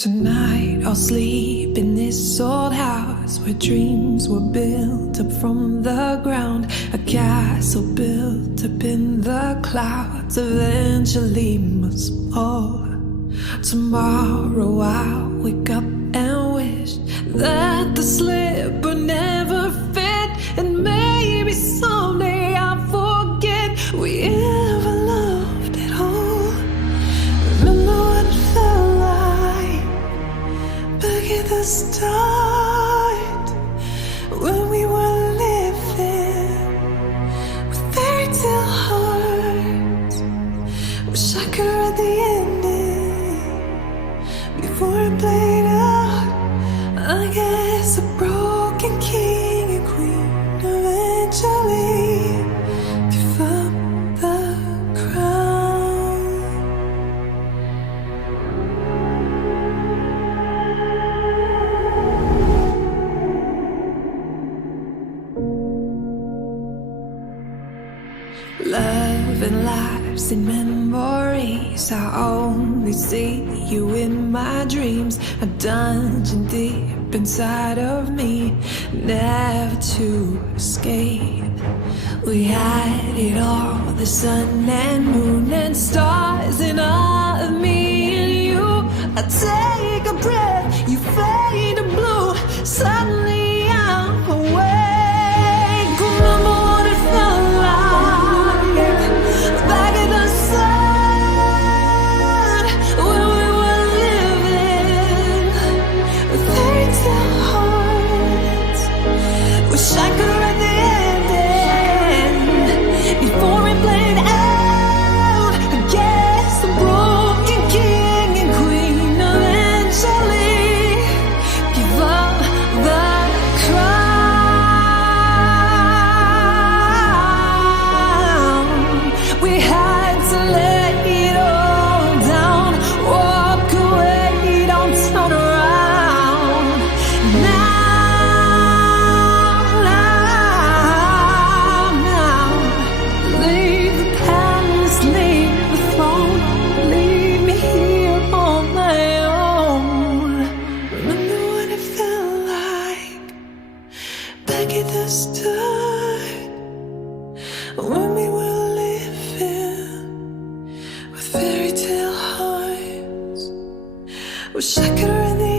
Tonight I'll sleep in this old house where dreams were built up from the ground. A castle built up in the clouds eventually must fall. Tomorrow I'll wake up and wish that the slip would never fit, and maybe someday I'll forget we ever loved at all. Remember what it felt like back at the start, when we were living with fairy tale hearts. Wish I could read the ending before it played out. I guess a broken king and queen eventually give up the crown. Love and lives and memories, I only see you in my dreams. A dungeon deep inside of me, never to escape. We had it all, the sun and moon and stars, and all of me and you. I take a breath, you fade to blue. Suddenly I'm awake. Remember what it felt like back in the sun, when we were living with fairy tale hearts. Wish I could read the ending before it played out. I guess the broken king and queen eventually give up the crown. We had to lay it all down, walk away, don't turn around. Now, leave the palace, leave the throne, leave me here on my own. Remember what it felt like back at the start, when we were living with fairy tale hearts. Wish I could read the